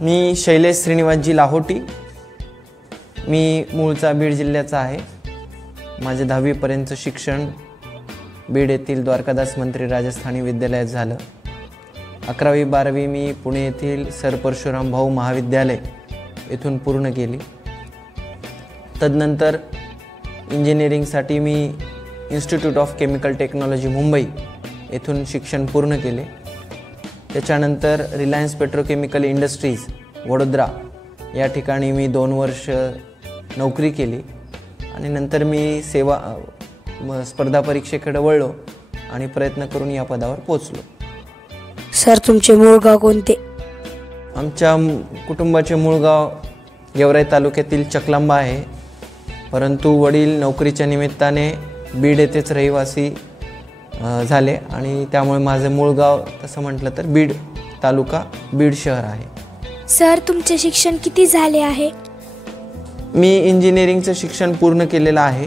मी शैलेश श्रीनिवासजी लाहोटी. मी मूळचा बीड जिल्ह्याचा आहे. माझे 10वी पर्यंत शिक्षण बीड येथील द्वारकादास मंत्री राजस्थानी विद्यालयात झालं. 11वी 12वी मी पुणे येथील सर परशुराम भाऊ महाविद्यालय येथून पूर्ण केली. तदनंतर इंजिनिअरिंगसाठी मी institute of chemical technology Mumbai येथून शिक्षण पूर्ण केले. त्याच्यानंतर रिलायन्स पेट्रोकेमिकल इंडस्ट्रीज वडोदरा या ठिकाणी मी 2 वर्ष नोकरी केली आणि नंतर मी स्पर्धा परीक्षेकडे वळलो आणि प्रयत्न करून या पदावर पोचलो. सर, तुमचे मूळ गाव कोणते? आमच्या कुटुंबाचे मूळ गाव गेवराई तालुक्यातील चकलांबा आहे, परंतु वडील नोकरीच्या निमित्ताने बीड येथेच रहिवासी झाले आणि त्यामुळे माझे मूळ गाव तसं म्हटलं तर बीड तालुका बीड शहर आहे. सर, तुमचे शिक्षण किती झाले आहे? मी इंजिनिअरिंगचं शिक्षण पूर्ण केलेलं आहे,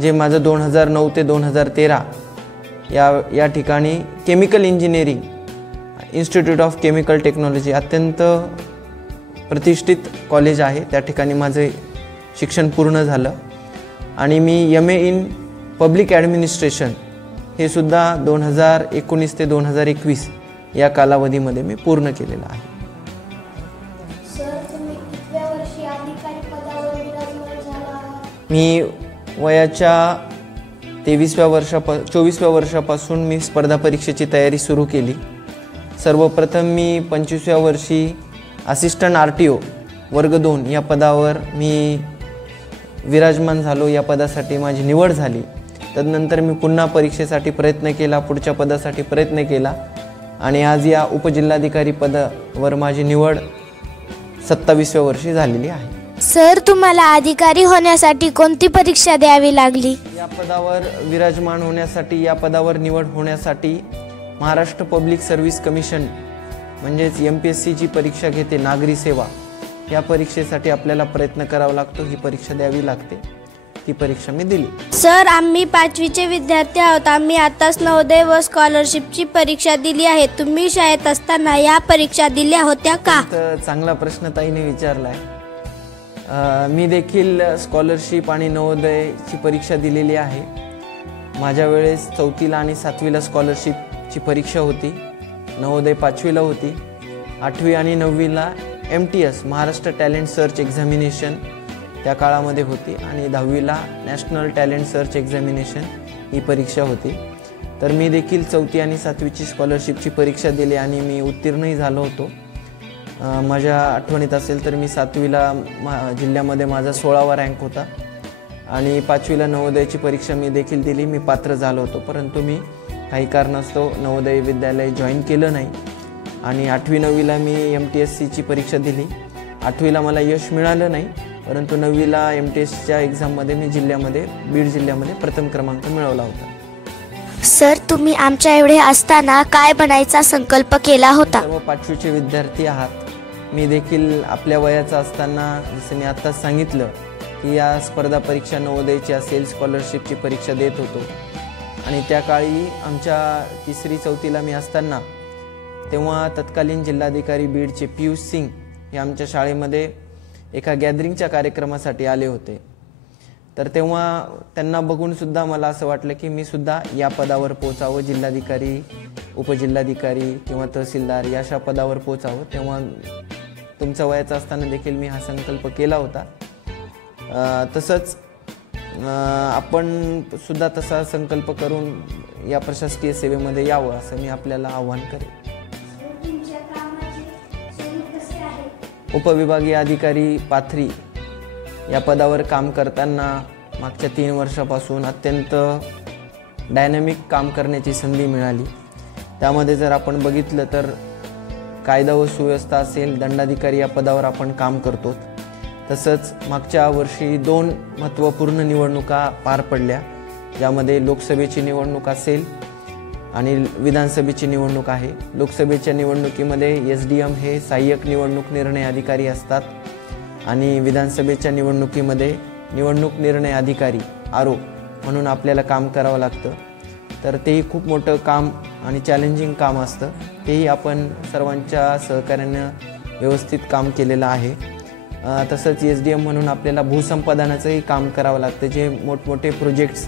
जे माझं 2009 ते 2013 या ठिकाणी chemical engineering institute of chemical technology अत्यंत प्रतिष्ठित कॉलेज आहे, त्या ठिकाणी माझे शिक्षण पूर्ण झालं. आणि मी MA इन पब्लिक ॲडमिनिस्ट्रेशन हे सुद्धा 2019 ते 2021 या कालावधीमध्ये मी पूर्ण केलेलं आहे. मी वयाच्या 24व्या वर्षापासून मी स्पर्धा परीक्षेची तयारी सुरू केली. सर्वप्रथम मी 25व्या वर्षी असिस्टंट RTO वर्ग 2 या पदावर मी विराजमान झालो. या पदासाठी माझी निवड झाली. तदनंतर मी पुन्हा परीक्षेसाठी प्रयत्न केला, पुढच्या पदासाठी प्रयत्न केला आणि आज या उपजिल्हाधिकारी पदावर माझी निवड 27व्या वर्षी झालेली आहे. सर, तुम्हाला अधिकारी होण्यासाठी कोणती परीक्षा द्यावी लागली? या पदावर विराजमान होण्यासाठी, या पदावर निवड होण्यासाठी महाराष्ट्र पब्लिक सर्व्हिस कमिशन म्हणजेच MPSC जी परीक्षा घेते, नागरी सेवा, या परीक्षेसाठी आपल्याला प्रयत्न करावा लागतो. ही परीक्षा द्यावी लागते. ती परीक्षा मी दिली. सर, आम्ही 5वीचे विद्यार्थी आहोत. आम्ही आताच नवोदय व स्कॉलरशिपची परीक्षा दिली आहे. तुम्ही शाळेत असताना या परीक्षा दिल्या होत्या का? चांगला प्रश्न ताईने विचारला आहे. मी देखील स्कॉलरशिप आणि नवोदयची परीक्षा दिलेली आहे. माझ्या वेळेस 4थीला आणि 7वीला स्कॉलरशिपची परीक्षा होती. नवोदय 5वीला होती. 8वी आणि 9वीला MTS Maharashtra talent search examination त्या काळामध्ये होती आणि 10वीला नॅशनल टॅलेंट सर्च एक्झामिनेशन ही परीक्षा होती. तर मी देखील 4थी आणि 7वीची स्कॉलरशिपची परीक्षा दिली आणि मी उत्तीर्णही झालो होतो. माझ्या आठवणीत असेल तर मी 7वीला जिल्ह्यामध्ये माझा 16वा रँक होता आणि 5वीला नवोदयाची परीक्षा मी देखील दिली. मी पात्र झालो होतो, परंतु मी काही कारणास्तव नवोदय विद्यालय जॉईन केलं नाही आणि 8वी 9वीला मी MTSCची परीक्षा दिली. 8वीला मला यश मिळालं नाही, परंतु 9वीला MTSच्या एक्झाममध्ये मी बीड जिल्ह्यामध्ये प्रथम क्रमांक मिळवला होता. सर, तुम्ही आमच्या एवढे असताना काय बनायचा संकल्प केला होता? सर्व 5वीचे विद्यार्थी आहात. मी देखील आपल्या वयाचा असताना, जसं मी आत्ताच सांगितलं की या स्पर्धा परीक्षा नवोदयची असेल, स्कॉलरशिपची परीक्षा देत होतो आणि त्या काळी आमच्या 3री 4थीला मी असताना तेव्हा तत्कालीन जिल्हाधिकारी बीडचे पियुष सिंग हे आमच्या शाळेमध्ये एका गॅदरिंगच्या कार्यक्रमासाठी आले होते. तर तेव्हा त्यांना बघून सुद्धा मला असं वाटलं की मी सुद्धा या पदावर पोचावं, जिल्हाधिकारी, उपजिल्हाधिकारी किंवा तहसीलदार या अशा पदावर पोचावं. तेव्हा तुमच्या वयाचा असताना देखील मी हा संकल्प केला होता. तसंच आपण सुद्धा तसा संकल्प करून या प्रशासकीय सेवेमध्ये यावं असं मी आपल्याला आव्हान करेन. उपविभागीय अधिकारी पाथरी या पदावर काम करताना मागच्या 3 वर्षापासून अत्यंत डायनॅमिक काम करण्याची संधी मिळाली. त्यामध्ये जर आपण बघितलं तर कायदा व सुव्यवस्था असेल, दंडाधिकारी या पदावर आपण काम करतो. तसंच मागच्या वर्षी 2 महत्त्वपूर्ण निवडणुका पार पडल्या, ज्यामध्ये लोकसभेची निवडणूक असेल आणि विधानसभेची निवडणूक आहे. लोकसभेच्या निवडणुकीमध्ये SDM हे सहाय्यक निवडणूक निर्णय अधिकारी असतात आणि विधानसभेच्या निवडणुकीमध्ये निवडणूक निर्णय अधिकारी RO म्हणून आपल्याला काम करावं लागतं. तर तेही खूप मोठं काम आणि चॅलेंजिंग काम असतं. तेही आपण सर्वांच्या सहकार्यानं व्यवस्थित काम केलेलं आहे. तसंच SDM म्हणून आपल्याला भूसंपादनाचंही काम करावं लागतं. जे मोठमोठे प्रोजेक्ट्स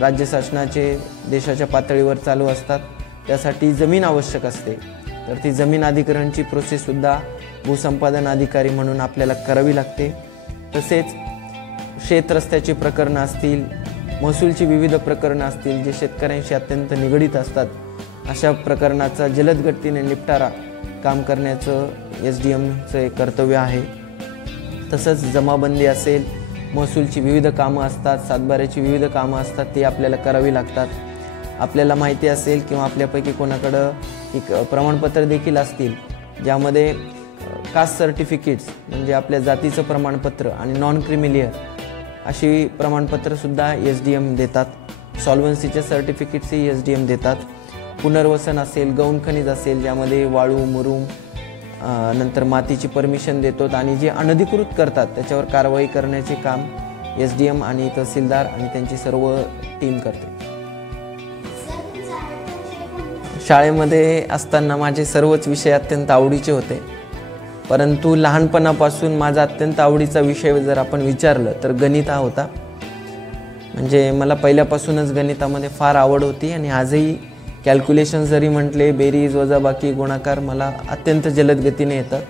राज्य शासनाचे देशाच्या पातळीवर चालू असतात त्यासाठी जमीन आवश्यक असते. तर ती जमीन अधिग्रहणची प्रोसेससुद्धा भूसंपादन अधिकारी म्हणून आपल्याला करावी लागते. तसेच शेत रस्त्याची प्रकरणं असतील, महसूलची विविध प्रकरणं असतील जे शेतकऱ्यांशी अत्यंत निगडीत असतात, अशा प्रकरणाचा जलद गतीने निपटारा काम करण्याचं SDMचं एक कर्तव्य आहे. तसंच जमाबंदी असेल, महसूलची विविध कामं असतात, सातबाऱ्याची विविध कामं असतात, ती आपल्याला करावी लागतात. आपल्याला माहिती असेल किंवा आपल्यापैकी कोणाकडं एक प्रमाणपत्र देखील असतील ज्यामध्ये कास्ट सर्टिफिकेट्स म्हणजे आपल्या जातीचं प्रमाणपत्र आणि नॉन क्रिमिलियर अशी प्रमाणपत्रसुद्धा SDM देतात. सॉल्व्हन्सीचे सर्टिफिकेट्सही SDM देतात. पुनर्वसन असेल, गौण खनिज असेल ज्यामध्ये वाळू, मुरुम, नंतर मातीची परमिशन देतो आणि जे अनधिकृत करतात त्याच्यावर कारवाई करण्याचे काम SDM आणि तहसीलदार आणि त्यांची सर्व टीम करते. शाळेमध्ये असताना माझे सर्वच विषय अत्यंत आवडीचे होते, परंतु लहानपणापासून माझा अत्यंत आवडीचा विषय जर आपण विचारलं तर गणित हा होता. म्हणजे मला पहिल्यापासूनच गणितामध्ये फार आवड होती आणि आजही कॅल्क्युलेशन जरी म्हटले, बेरीज, वजाबाकी, गुणाकार मला अत्यंत जलद गतीने येतात.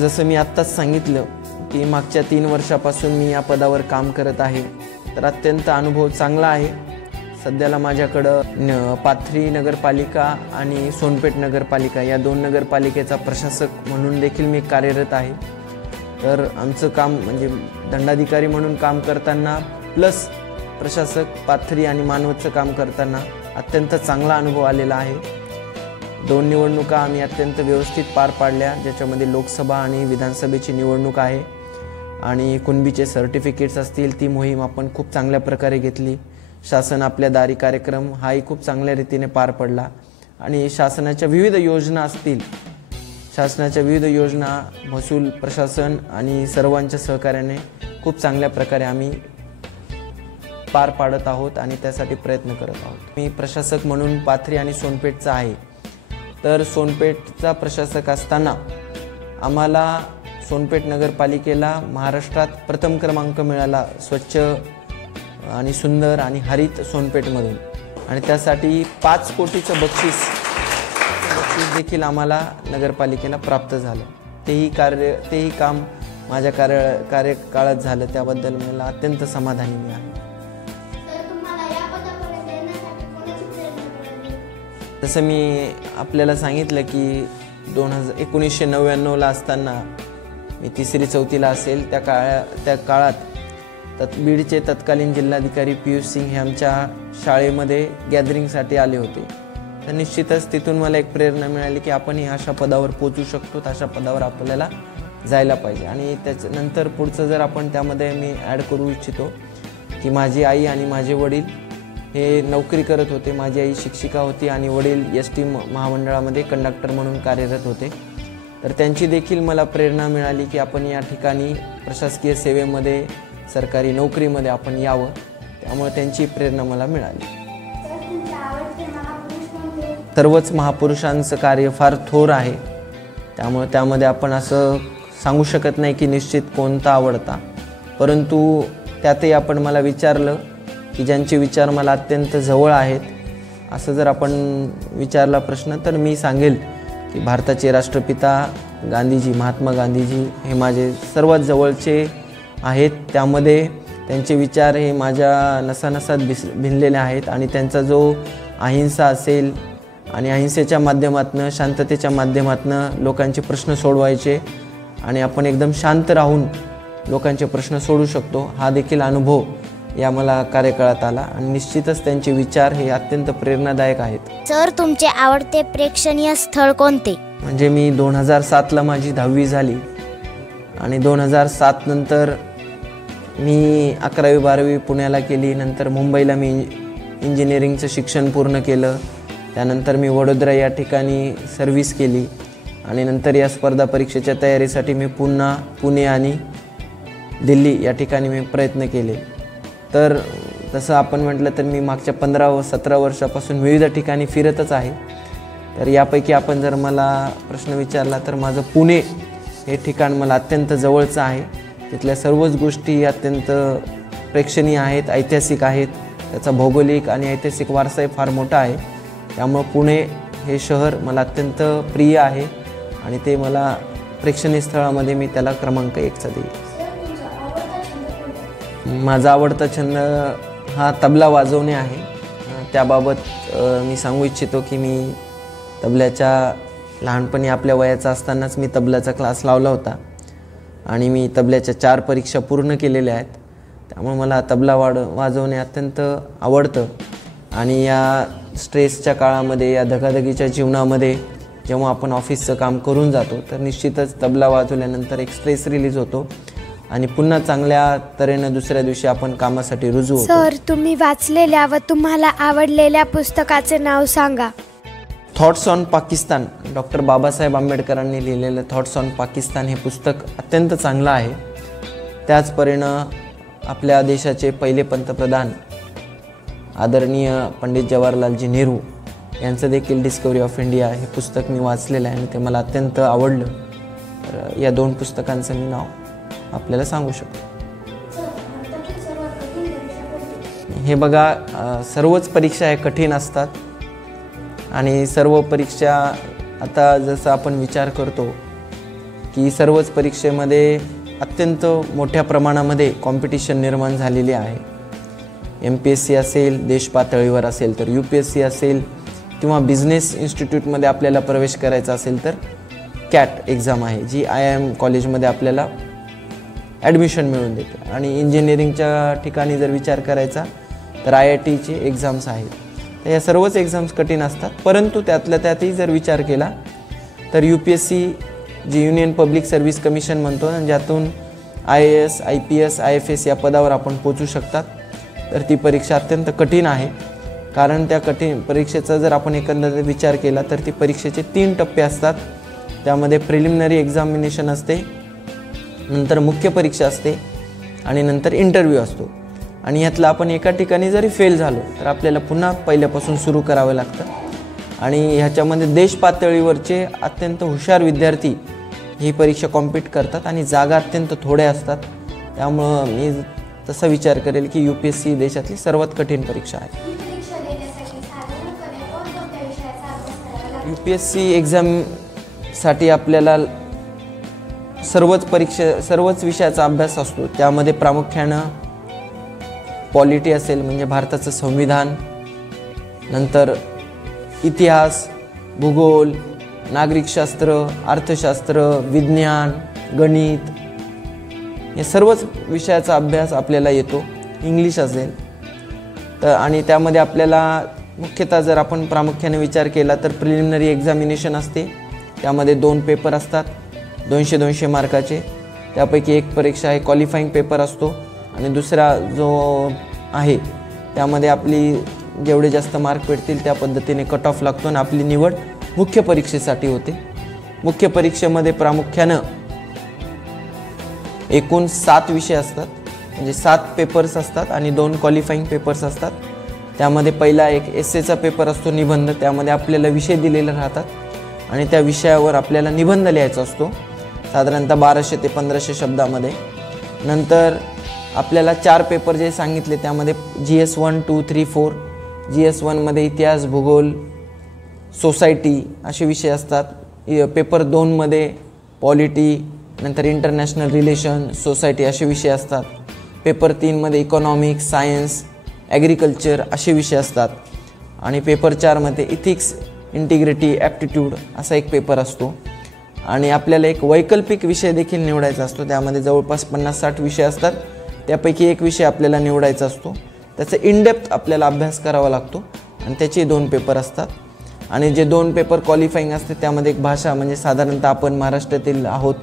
जसं मी आत्ताच सांगितलं की मागच्या 3 वर्षापासून मी या पदावर काम करत आहे, तर अत्यंत अनुभव चांगला आहे. सध्याला माझ्याकडं पाथरी नगरपालिका आणि सोनपेठ नगरपालिका या 2 नगरपालिकेचा प्रशासक म्हणून देखील मी कार्यरत आहे. तर आमचं काम म्हणजे दंडाधिकारी म्हणून काम करताना प्लस प्रशासक पाथरी आणि मानवतचं काम करताना अत्यंत चांगला अनुभव आलेला आहे. 2 निवडणुका आम्ही अत्यंत व्यवस्थित पार पाडल्या, ज्याच्यामध्ये लोकसभा आणि विधानसभेची निवडणूक आहे. आणि कुणबीचे सर्टिफिकेट्स असतील ती मोहीम आपण खूप चांगल्या प्रकारे घेतली. शासन आपल्या दारी कार्यक्रम हाही खूप चांगल्या रीतीने पार पडला. आणि शासनाच्या विविध योजना असतील, शासनाच्या विविध योजना महसूल प्रशासन आणि सर्वांच्या सहकार्याने खूप चांगल्या प्रकारे आम्ही पार पाडत आहोत आणि त्यासाठी प्रयत्न करत आहोत. मी प्रशासक म्हणून पाथरी आणि सोनपेठचा आहे. तर सोनपेठचा प्रशासक असताना आम्हाला सोनपेठ नगरपालिकेला महाराष्ट्रात प्रथम क्रमांक मिळाला स्वच्छ आणि सुंदर आणि हरित सोनपेठमधून, आणि त्यासाठी 5 कोटीचं बक्षीस देखील आम्हाला नगरपालिकेला प्राप्त झालं. तेही काम माझ्या कार्यकाळात झालं, त्याबद्दल मला अत्यंत समाधानी मी आहे. जसं मी आपल्याला सांगितलं की 1999ला असताना मी 3री-4थीला असेल त्या काळात बीडचे तत्कालीन जिल्हाधिकारी पियुष सिंग हे आमच्या शाळेमध्ये गॅदरिंगसाठी आले होते. तर निश्चितच तिथून मला एक प्रेरणा मिळाली की आपणही अशा पदावर पोचू शकतो, अशा पदावर आपल्याला जायला पाहिजे. आणि त्याच्यानंतर पुढचं जर आपण त्यामध्ये मी ॲड करू इच्छितो की माझी आई आणि माझे वडील हे नोकरी करत होते. माझी आई शिक्षिका होती आणि वडील ST महामंडळामध्ये कंडक्टर म्हणून कार्यरत होते. तर त्यांची देखील मला प्रेरणा मिळाली की आपण या ठिकाणी प्रशासकीय सेवेमध्ये, सरकारी नोकरीमध्ये आपण यावं. त्यामुळे त्यांची प्रेरणा मला मिळाली. सर्वच महापुरुषांचं कार्य फार थोर आहे, त्यामुळे त्यामध्ये आपण असं सांगू शकत नाही की निश्चित कोणता आवडता. परंतु त्यातही आपण मला विचारलं की ज्यांचे विचार मला अत्यंत जवळ आहेत असं जर आपण विचारला प्रश्न, तर मी सांगेल की भारताचे राष्ट्रपिता गांधीजी, महात्मा गांधीजी हे माझे सर्वात जवळचे आहेत. त्यामध्ये त्यांचे विचार हे माझ्या नसानसात भिनलेले आहेत आणि त्यांचा जो अहिंसा असेल आणि अहिंसेच्या माध्यमातून, शांततेच्या माध्यमातून लोकांचे प्रश्न सोडवायचे आणि आपण एकदम शांत राहून लोकांचे प्रश्न सोडू शकतो, हा देखील अनुभव या मला कार्यकाळात आला. आणि निश्चितच त्यांचे विचार हे अत्यंत प्रेरणादायक आहेत. सर, तुमचे आवडते प्रेक्षणीय स्थळ कोणते? म्हणजे मी 2007ला माझी 10वी झाली आणि 2007 नंतर मी 11वी-12वी पुण्याला केली. नंतर मुंबईला मी इंजिनिअरिंगचं शिक्षण पूर्ण केलं. त्यानंतर मी वडोदरा या ठिकाणी सर्व्हिस केली आणि नंतर या स्पर्धा परीक्षेच्या तयारीसाठी मी पुणे आणि दिल्ली या ठिकाणी मी प्रयत्न केले. तर तसं आपण म्हटलं तर मी मागच्या 15 व 17 वर्षापासून विविध ठिकाणी फिरतच आहे. तर यापैकी आपण जर मला प्रश्न विचारला तर माझं पुणे हे ठिकाण मला अत्यंत जवळचं आहे. तिथल्या सर्वच गोष्टी अत्यंत प्रेक्षणीय आहेत, ऐतिहासिक आहेत. त्याचा भौगोलिक आणि ऐतिहासिक वारसाही फार मोठा आहे. त्यामुळं पुणे हे शहर मला अत्यंत प्रिय आहे आणि ते मला प्रेक्षणीय स्थळामध्ये मी त्याला क्रमांक 1चा देईल. माझा आवडता छंद हा तबला वाजवणे आहे. त्याबाबत मी सांगू इच्छितो की मी तबल्याच्या लहानपणी आपल्या वयाचा असतानाच मी तबल्याचा क्लास लावला होता आणि मी तबल्याच्या 4 परीक्षा पूर्ण केलेल्या आहेत. त्यामुळे मला तबला वाजवणे अत्यंत आवडतं आणि या स्ट्रेसच्या काळामध्ये, या धगाधगीच्या जीवनामध्ये जेव्हा आपण ऑफिसचं काम करून जातो तर निश्चितच तबला वाजवल्यानंतर एक स्ट्रेस रिलीज होतो आणि पुन्हा चांगल्या तऱ्हेनं दुसऱ्या दिवशी आपण कामासाठी रुजू होतो. सर, तुम्ही वाचलेल्या व तुम्हाला आवडलेल्या पुस्तकाचे नाव सांगा. Thoughts on Pakistan, doctor Babasaheb आंबेडकरांनी लिहिलेलं थॉट्स ऑन पाकिस्तान हे पुस्तक अत्यंत चांगलं आहे. त्याचपरीने आपल्या देशाचे पहिले पंतप्रधान आदरणीय पंडित जवाहरलालजी नेहरू यांचं देखील डिस्कवरी ऑफ इंडिया हे पुस्तक मी वाचलेलं आहे आणि ते मला अत्यंत आवडलं. तर या 2 पुस्तकांचं मी नाव आपल्याला सांगू शकतो. हे बघा, सर्वच परीक्षा हे कठीण असतात आणि सर्व परीक्षा आता जसं आपण विचार करतो की सर्वच परीक्षेमध्ये अत्यंत मोठ्या प्रमाणामध्ये कॉम्पिटिशन निर्माण झालेली आहे. MPSC असेल, देश पातळीवर असेल तर UPSC असेल किंवा बिझनेस इन्स्टिट्यूटमध्ये आपल्याला प्रवेश करायचा असेल तर CAT एक्झाम आहे जी IIM कॉलेजमध्ये आपल्याला ॲडमिशन मिळवून देते आणि इंजिनिअरिंगच्या ठिकाणी जर विचार करायचा तर IITचे एक्झाम्स आहेत. तर या सर्वच एक्झाम्स कठीण असतात, परंतु त्यातल्या त्यातही जर विचार केला तर UPSC जी युनियन पब्लिक सर्व्हिस कमिशन म्हणतो आणि ज्यातून IAS, IPS, IFS या पदावर आपण पोचू शकतात, तर ती परीक्षा अत्यंत कठीण आहे. कारण त्या कठीण परीक्षेचा जर आपण एकंदरीत विचार केला तर ती परीक्षेचे 3 टप्पे असतात. त्यामध्ये प्रिलिमिनरी एक्झामिनेशन असते, नंतर मुख्य परीक्षा असते आणि नंतर इंटरव्ह्यू असतो. आणि ह्यातलं आपण एका ठिकाणी जरी फेल झालो तर आपल्याला पुन्हा पहिल्यापासून सुरू करावं लागतं. आणि ह्याच्यामध्ये देश पातळीवरचे अत्यंत हुशार विद्यार्थी ही परीक्षा कॉम्पीट करतात आणि जागा अत्यंत थोड्या असतात. त्यामुळं मी तसा विचार करेल की UPSC देशातली सर्वात कठीण परीक्षा आहे. UPSC एक्झामसाठी आपल्याला सर्वच विषयाचा अभ्यास असतो. त्यामध्ये प्रामुख्यानं पॉलिटी असेल म्हणजे भारताचं संविधान, नंतर इतिहास, भूगोल, नागरिकशास्त्र, अर्थशास्त्र, विज्ञान, गणित या सर्वच विषयाचा अभ्यास आपल्याला येतो. इंग्लिश असेल तर आणि त्यामध्ये आपल्याला मुख्यतः जर आपण प्रामुख्याने विचार केला तर प्रिलिमिनरी एक्झामिनेशन असते. त्यामध्ये 2 पेपर असतात 200-200 मार्काचे. त्यापैकी एक परीक्षा आहे क्वालिफाईंग पेपर असतो आणि दुसरा जो आहे त्यामध्ये आपली जेवढे जास्त मार्क भेटतील त्या पद्धतीने कट ऑफ लागतो आणि आपली निवड मुख्य परीक्षेसाठी होते. मुख्य परीक्षेमध्ये प्रामुख्यानं एकूण 7 विषय असतात, म्हणजे 7 पेपर्स असतात आणि 2 क्वालिफाईंग पेपर्स असतात. त्यामध्ये पहिला एक एस्सेचा पेपर असतो, निबंध. त्यामध्ये आपल्याला विषय दिलेले राहतात आणि त्या विषयावर आपल्याला निबंध लिहायचा असतो, साधारणतः 1200 ते 1500 शब्दामध्ये. नंतर आपल्याला 4 पेपर जे सांगितले त्यामध्ये GS 1, 2, 3, 4. GS 1मध्ये इतिहास, भूगोल, सोसायटी असे विषय असतात. पेपर 2मध्ये पॉलिटी, नंतर इंटरनॅशनल रिलेशन, सोसायटी असे विषय असतात. पेपर 3मध्ये इकॉनॉमिक्स, सायन्स, ॲग्रिकल्चर असे विषय असतात. आणि पेपर 4मध्ये इथिक्स, इंटिग्रिटी, ॲप्टिट्यूड असा एक पेपर असतो. आणि आपल्याला एक वैकल्पिक विषय देखील निवडायचा असतो. त्यामध्ये जवळपास 50-60 विषय असतात. त्यापैकी एक विषय आपल्याला निवडायचा असतो. त्याचा इनडेप्थ आपल्याला अभ्यास करावा लागतो आणि त्याचे 2 पेपर असतात. आणि जे 2 पेपर क्वालिफाईंग असते त्यामध्ये एक भाषा, म्हणजे साधारणतः आपण महाराष्ट्रातील आहोत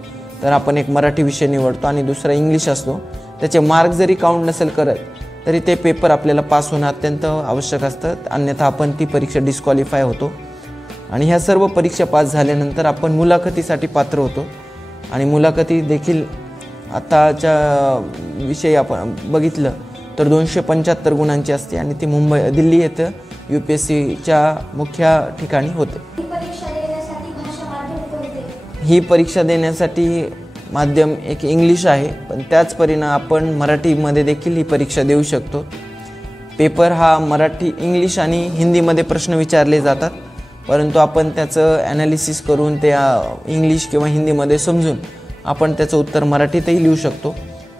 तर आपण एक मराठी विषय निवडतो आणि दुसरा इंग्लिश असतो. त्याचे मार्क जरी काउंट नसेल करत तरी ते पेपर आपल्याला पास होणं अत्यंत आवश्यक असतं, अन्यथा आपण ती परीक्षा डिस्क्वालिफाय होतो. आणि ह्या सर्व परीक्षा पास झाल्यानंतर आपण मुलाखतीसाठी पात्र होतो. आणि मुलाखती देखील आताच्या विषयी आपण बघितलं तर 275 गुणांची असते आणि ती दिल्ली येथे UPSCच्या मुख्य ठिकाणी होते. ही परीक्षा देण्यासाठी माध्यम एक इंग्लिश आहे, पण त्याच परिणाम आपण मराठीमध्ये देखील ही परीक्षा देऊ शकतो. पेपर हा मराठी, इंग्लिश आणि हिंदीमध्ये प्रश्न विचारले जातात, परंतु आपण त्याचं ॲनालिसिस करून त्या इंग्लिश किंवा हिंदीमध्ये समजून आपण त्याचं उत्तर मराठीतही लिहू शकतो.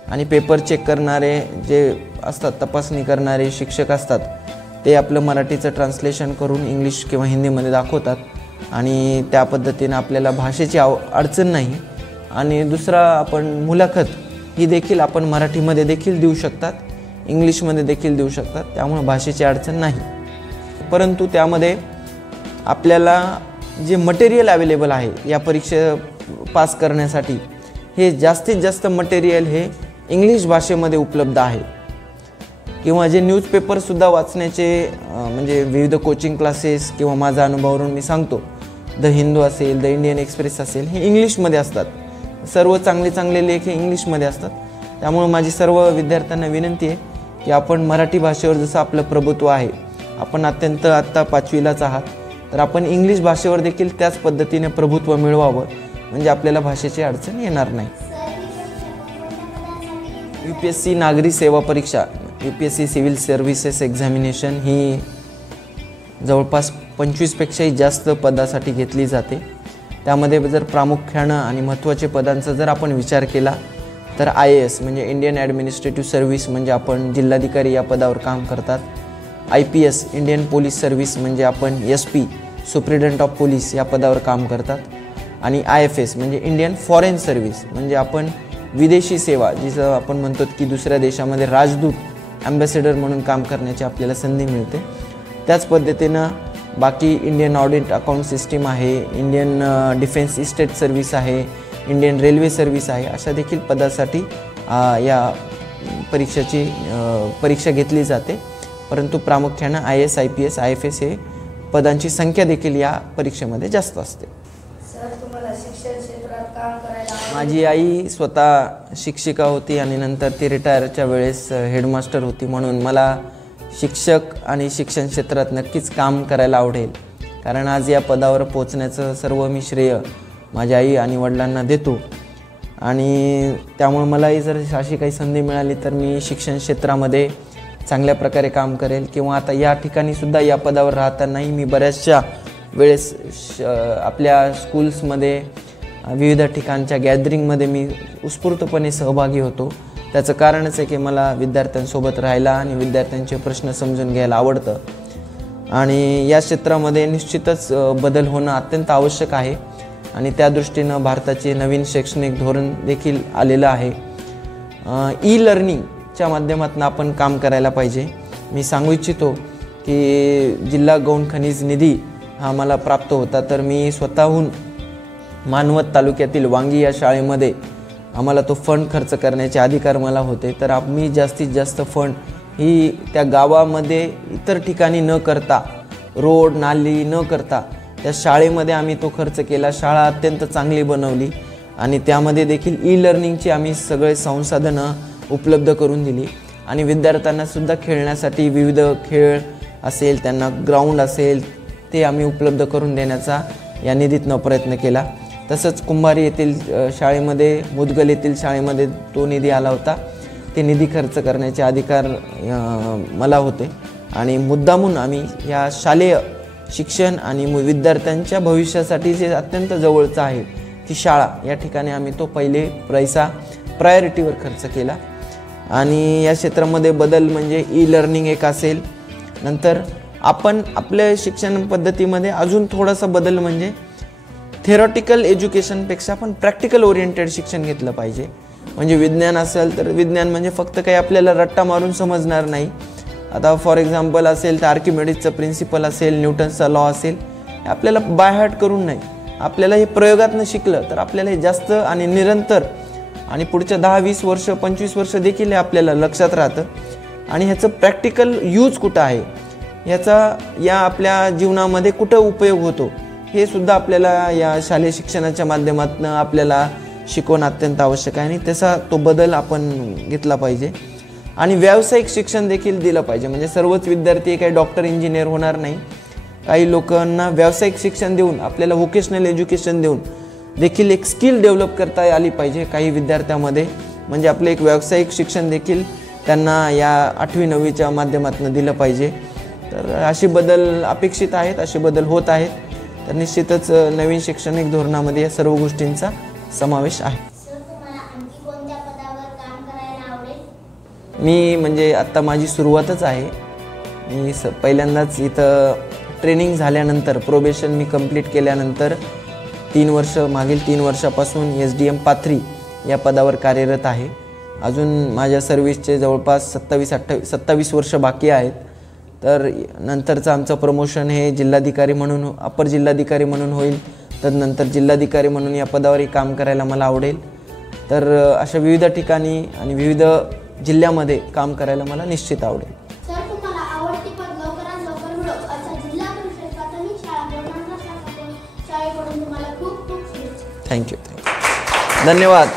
आणि पेपर चेक करणारे जे असतात, तपासणी करणारे शिक्षक असतात, ते आपलं मराठीचं ट्रान्सलेशन करून इंग्लिश किंवा हिंदीमध्ये दाखवतात आणि त्या पद्धतीनं आपल्याला भाषेची अडचण नाही. आणि दुसरा, आपण मुलाखत ही देखील आपण मराठीमध्ये देखील देऊ शकतात, इंग्लिशमध्ये देखील देऊ शकतात, त्यामुळे भाषेची अडचण नाही. परंतु त्यामध्ये आपल्याला जे मटेरियल अवेलेबल आहे या परीक्षा पास करण्यासाठी, हे जास्तीत जास्त मटेरियल हे इंग्लिश भाषेमध्ये उपलब्ध आहे. किंवा जे न्यूजपेपरसुद्धा वाचण्याचे म्हणजे विविध कोचिंग क्लासेस किंवा माझा अनुभवावरून मी सांगतो, द हिंदू असेल, द इंडियन एक्सप्रेस असेल, हे इंग्लिशमध्ये असतात. सर्व चांगले लेख हे इंग्लिशमध्ये असतात. त्यामुळे माझी सर्व विद्यार्थ्यांना विनंती आहे की आपण मराठी भाषेवर जसं आपलं प्रभुत्व आहे, आपण आत्ता 5वीलाच आहात, तर आपण इंग्लिश भाषेवर देखील त्याच पद्धतीने प्रभुत्व मिळवावं, म्हणजे आपल्याला भाषेची अडचण येणार नाही. UPSC नागरी सेवा परीक्षा, UPSC सिव्हिल सर्व्हिसेस एक्झामिनेशन ही जवळपास 25पेक्षाही जास्त पदासाठी घेतली जाते. त्यामध्ये जर प्रामुख्यानं आणि महत्त्वाचे पदांचा जर आपण विचार केला तर IAS म्हणजे इंडियन ॲडमिनिस्ट्रेटिव्ह सर्व्हिस, म्हणजे आपण जिल्हाधिकारी या पदावर काम करतात. IPS इंडियन पोलीस सर्व्हिस, म्हणजे आपण SP सुप्रिटेंडेंट ऑफ पोलीस या पदावर काम करतात. आणि IFS म्हणजे इंडियन फॉरेन सर्व्हिस, म्हणजे आपण विदेशी सेवा, जिचं आपण म्हणतो की दुसऱ्या देशामध्ये राजदूत, ॲम्बॅसेडर म्हणून काम करण्याची आपल्याला संधी मिळते. त्याच पद्धतीनं बाकी इंडियन ऑडिट अकाउंट सिस्टीम आहे, इंडियन डिफेन्स इस्टेट सर्व्हिस आहे, इंडियन रेल्वे सर्व्हिस आहे, अशा देखील पदासाठी या परीक्षा घेतली जाते. परंतु प्रामुख्यानं IAS, IPS, IFS हे पदांची संख्या देखील या परीक्षेमध्ये जास्त असते. माझी आई स्वतः शिक्षिका होती आणि नंतर ती रिटायरच्या वेळेस हेडमास्टर होती, म्हणून मला शिक्षक आणि शिक्षण क्षेत्रात नक्कीच काम करायला आवडेल. कारण आज या पदावर पोचण्याचं सर्व मी श्रेय माझ्या आई आणि वडिलांना देतो. आणि त्यामुळे मलाही जर अशी काही संधी मिळाली तर मी शिक्षण क्षेत्रामध्ये चांगल्या प्रकारे काम करेल. किंवा आता या ठिकाणीसुद्धा या पदावर राहतानाही मी बऱ्याचशा वेळेस आपल्या स्कूल्समध्ये विविध ठिकाणच्या गॅदरिंगमध्ये मी उत्स्फूर्तपणे सहभागी होतो. त्याचं कारणच आहे की मला विद्यार्थ्यांसोबत राहायला आणि विद्यार्थ्यांचे प्रश्न समजून घ्यायला आवडतं. आणि या क्षेत्रामध्ये निश्चितच बदल होणं अत्यंत आवश्यक आहे आणि त्या दृष्टीनं भारताचे नवीन शैक्षणिक धोरण देखील आलेलं आहे. ई-लर्निंगच्या माध्यमातून आपण काम करायला पाहिजे. मी सांगू इच्छितो की जिल्हा गौण खनिज निधी हा मला प्राप्त होता, तर मी स्वतःहून मानवत तालुक्यातील वांगी या शाळेमध्ये आम्हाला तो फंड खर्च करण्याचे अधिकार मला होते. तर आम्ही जास्तीत जास्त फंड ही त्या गावामध्ये इतर ठिकाणी न करता, रोड नाली न करता त्या शाळेमध्ये आम्ही तो खर्च केला. शाळा अत्यंत चांगली बनवली आणि त्यामध्ये देखील ई-लर्निंगची आम्ही सगळे संसाधनं उपलब्ध करून दिली. आणि विद्यार्थ्यांनासुद्धा खेळण्यासाठी विविध खेळ असेल, त्यांना ग्राउंड असेल, ते आम्ही उपलब्ध करून देण्याचा या निधीतनं प्रयत्न केला. तसंच कुंभारी येथील शाळेमध्ये, मुदगल येथील शाळेमध्ये तो निधी आला होता. ते निधी खर्च करण्याचे अधिकार मला होते आणि मुद्दामून आम्ही या शालेय शिक्षण आणि विद्यार्थ्यांच्या भविष्यासाठी जे अत्यंत जवळचं आहे ती शाळा, या ठिकाणी आम्ही तो पहिले पैसा प्रायोरिटीवर खर्च केला. आणि या क्षेत्रामध्ये बदल म्हणजे ई-लर्निंग एक असेल. नंतर आपण आपल्या शिक्षण पद्धतीमध्ये अजून थोडासा बदल म्हणजे थेरॉटिकल एज्युकेशनपेक्षा आपण प्रॅक्टिकल ओरिएंटेड शिक्षण घेतलं पाहिजे. म्हणजे विज्ञान असेल तर विज्ञान म्हणजे फक्त काही आपल्याला रट्टा मारून समजणार नाही. आता फॉर एक्झाम्पल असेल तर आर्किमेडिसचं प्रिन्सिपल असेल, न्यूटनचा लॉ असेल, आपल्याला बाय हार्ट करून नाही, आपल्याला हे प्रयोगातनं शिकलं तर आपल्याला हे जास्त आणि निरंतर आणि पुढच्या 10-20 वर्ष 25 वर्ष देखील हे आपल्याला लक्षात राहतं. आणि ह्याचं प्रॅक्टिकल यूज कुठं आहे, ह्याचा या आपल्या जीवनामध्ये कुठं उपयोग होतो, हे सुद्धा आपल्याला या शालेय शिक्षणाच्या माध्यमातून आपल्याला शिकवणं अत्यंत आवश्यक आहे आणि तसा तो बदल आपण घेतला पाहिजे. आणि व्यावसायिक शिक्षण देखील दिलं पाहिजे. म्हणजे सर्वच विद्यार्थी काही डॉक्टर इंजिनियर होणार नाही. काही लोकांना व्यावसायिक शिक्षण देऊन, आपल्याला व्होकेशनल एज्युकेशन देऊन देखील एक स्किल डेव्हलप करता आली पाहिजे काही विद्यार्थ्यांमध्ये. म्हणजे आपलं एक व्यावसायिक शिक्षण देखील त्यांना या 8वी 9वीच्या माध्यमातून दिलं पाहिजे. तर असे बदल अपेक्षित आहेत, असे बदल होत आहेत. तर निश्चितच नवीन शैक्षणिक धोरणामध्ये या सर्व गोष्टींचा समावेश आहे. मी म्हणजे आत्ता माझी सुरुवातच आहे. मी पहिल्यांदाच इथं ट्रेनिंग झाल्यानंतर, प्रोबेशन मी कंप्लीट केल्यानंतर 3 वर्ष, मागील 3 वर्षापासून SDM पाथरी या पदावर कार्यरत आहे. अजून माझ्या सर्व्हिसचे जवळपास 27 वर्ष बाकी आहेत. तर नंतरचं आमचं प्रमोशन हे जिल्हाधिकारी म्हणून, अपर जिल्हाधिकारी म्हणून होईल. तदनंतर जिल्हाधिकारी म्हणून या पदावरही काम करायला मला आवडेल. तर अशा विविध ठिकाणी आणि विविध जिल्ह्यामध्ये काम करायला मला निश्चित आवडेल. थँक्यू. धन्यवाद.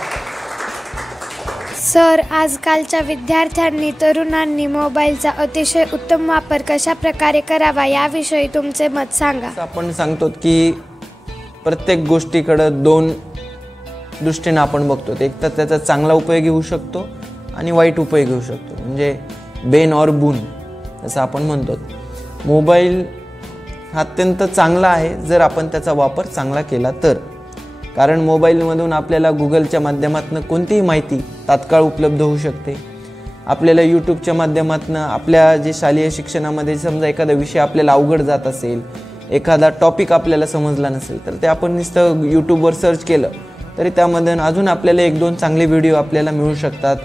सर, आजकालच्या विद्यार्थ्यांनी, तरुणांनी मोबाईलचा अतिशय उत्तम वापर कशा प्रकारे करावा याविषयी तुमचे मत सांगा. आपण सांगतो की प्रत्येक गोष्टीकडं 2 दृष्टीने आपण बघतो. एक तर त्याचा चांगला उपयोग होऊ शकतो आणि वाईट उपयोग होऊ शकतो. म्हणजे बेन और बून असं आपण म्हणतो. मोबाईल हा अत्यंत चांगला आहे जर आपण त्याचा वापर चांगला केला तर. कारण मोबाईलमधून आपल्याला गुगलच्या माध्यमातून कोणतीही माहिती तात्काळ उपलब्ध होऊ शकते. आपल्याला यूट्यूबच्या माध्यमातून आपल्या जे शालेय शिक्षणामध्ये समजा एखादा विषय आपल्याला अवघड जात असेल, एखादा टॉपिक आपल्याला समजला नसेल, तर ते आपण नुसतं यूट्यूबवर सर्च केलं तरी त्यामध्ये अजून आपल्याला 1-2 चांगले व्हिडिओ आपल्याला मिळू शकतात,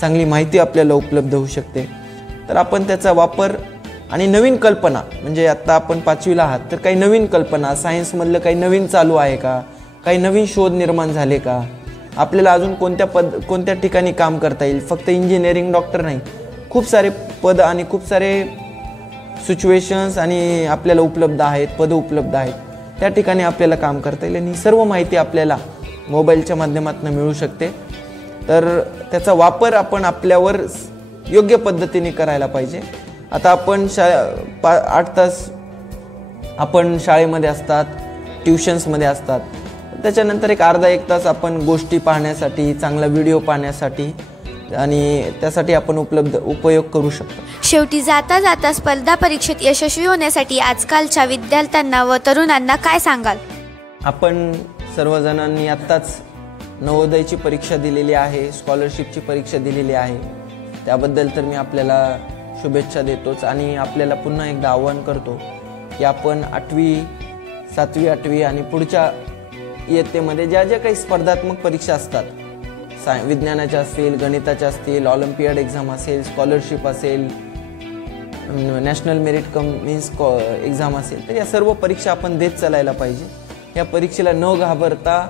चांगली माहिती आपल्याला उपलब्ध होऊ शकते. तर आपण त्याचा वापर आणि नवीन कल्पना, म्हणजे आत्ता आपण 5वीला आहात तर काही नवीन कल्पना, सायन्समधलं काही नवीन चालू आहे का, काही नवीन शोध निर्माण झाले का, आपल्याला अजून कोणत्या ठिकाणी काम करता येईल. फक्त इंजिनिअरिंग, डॉक्टर नाही, खूप सारे पद आणि खूप सारे सिच्युएशन्स आणि आपल्याला उपलब्ध आहेत, पदं उपलब्ध आहेत, त्या ठिकाणी आपल्याला काम करता येईल. आणि सर्व माहिती आपल्याला मोबाईलच्या माध्यमातून मिळू शकते. तर त्याचा वापर आपण आपल्यावर योग्य पद्धतीने करायला पाहिजे. आता आपण 8 तास आपण शाळेमध्ये असतात, ट्युशन्समध्ये असतात. त्याच्यानंतर एक अर्धा 1 तास आपण गोष्टी पाहण्यासाठी, चांगला व्हिडिओ पाहण्यासाठी आणि त्यासाठी आपण उपयोग करू शकतो. शेवटी जाता जाता स्पर्धा परीक्षेत यशस्वी होण्यासाठी आजकालच्या विद्यार्थ्यांना व तरुणांना काय सांगाल. आपण सर्वजणांनी आत्ताच नवोदयची परीक्षा दिलेली आहे, स्कॉलरशिपची परीक्षा दिलेली आहे. त्याबद्दल तर मी आपल्याला शुभेच्छा देतोच. आणि आपल्याला पुन्हा एकदा आवाहन करतो की आपण 8वी 7वी 8वी आणि पुढच्या इयत्तेमध्ये ज्या काही स्पर्धात्मक परीक्षा असतात, विज्ञानाच्या असतील, गणिताच्या असतील, ऑलिम्पियाड एक्झाम असेल, स्कॉलरशिप असेल, नॅशनल मेरिट मीन्स एक्झाम असेल, तर या सर्व परीक्षा आपण देत चालायला पाहिजे. या परीक्षेला न घाबरता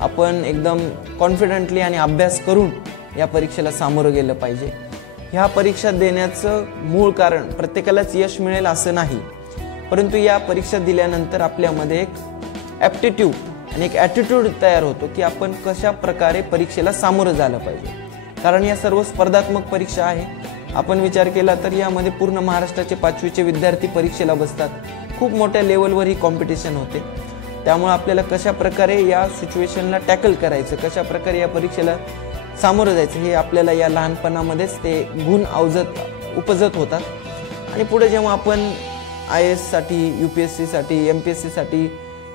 आपण एकदम कॉन्फिडंटली आणि अभ्यास करून या परीक्षेला सामोरं गेलं पाहिजे. ह्या परीक्षा देण्याचं मूळ कारण प्रत्येकालाच यश मिळेल असं नाही, परंतु या परीक्षा दिल्यानंतर आपल्यामध्ये एक ॲप्टिट्यूड आणि एक ॲटिट्यूड तयार होतो की आपण कशा प्रकारे परीक्षेला सामोरं झालं पाहिजे. कारण या सर्व स्पर्धात्मक परीक्षा आहे. आपण विचार केला तर यामध्ये पूर्ण महाराष्ट्राचे 5वीचे विद्यार्थी परीक्षेला बसतात. खूप मोठ्या लेवलवर ही कॉम्पिटिशन होते. त्यामुळे आपल्याला कशा प्रकारे या सिच्युएशनला टॅकल करायचं, कशा प्रकारे या परीक्षेला सामोरं जायचं, हे आपल्याला या लहानपणामध्येच ते गुण उपजत होतात. आणि पुढे जेव्हा आपण IAS साठी, UPSC साठी, MPSC साठी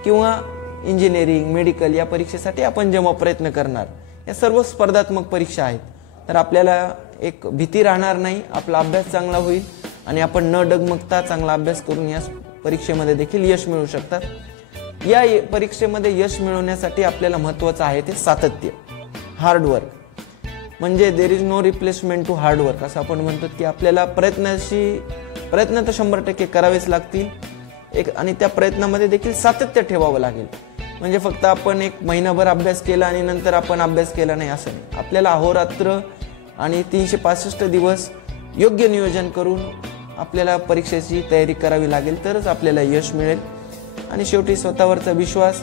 किंवा इंजिनिअरिंग, मेडिकल या परीक्षेसाठी आपण जेव्हा प्रयत्न करणार, या सर्व स्पर्धात्मक परीक्षा आहेत, तर आपल्याला एक भीती राहणार नाही. आपला अभ्यास चांगला होईल आणि आपण न डगमगता चांगला अभ्यास करून या परीक्षेमध्ये देखील यश मिळवू शकतात. या परीक्षेमध्ये यश मिळवण्यासाठी आपल्याला महत्त्वाचं आहे ते सातत्य, हार्डवर्क. म्हणजे there is no replacement to hard work असं आपण म्हणतो की आपल्याला प्रयत्न तर 100% करावेच लागतील. आणि त्या प्रयत्नामध्ये देखील सातत्य ठेवावं लागेल. म्हणजे फक्त आपण 1 महिनाभर अभ्यास केला आणि नंतर आपण अभ्यास केला नाही असं नाही. आपल्याला अहोरात्र आणि 365 दिवस योग्य नियोजन करून आपल्याला परीक्षेची तयारी करावी लागेल, तरच आपल्याला यश मिळेल. आणि शेवटी स्वतःवरचा विश्वास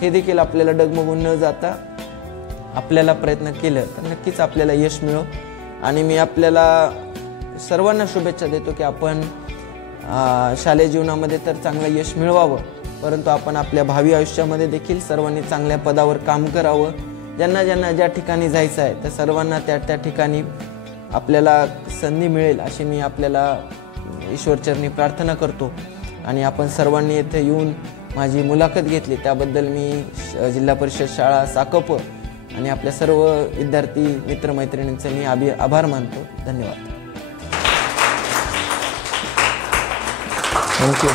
हे देखील आपल्याला डगमगून न जाता आपल्याला प्रयत्न केलं तर नक्कीच आपल्याला यश मिळो. आणि मी आपल्याला सर्वांना शुभेच्छा देतो की आपण शालेय जीवनामध्ये तर चांगलं यश मिळवावं, परंतु आपण आपल्या भावी आयुष्यामध्ये देखील सर्वांनी चांगल्या पदावर काम करावं. ज्यांना ज्यांना ज्या ठिकाणी जायचं आहे त्या सर्वांना त्या त्या ठिकाणी आपल्याला संधी मिळेल अशी मी आपल्याला ईश्वरचरणी प्रार्थना करतो. आणि आपण सर्वांनी येथे येऊन माझी मुलाखत घेतली त्याबद्दल मी जिल्हा परिषद शाळा साकप आणि आपल्या सर्व विद्यार्थी मित्रमैत्रिणींचे मी आभार मानतो. धन्यवाद. थँक्यू.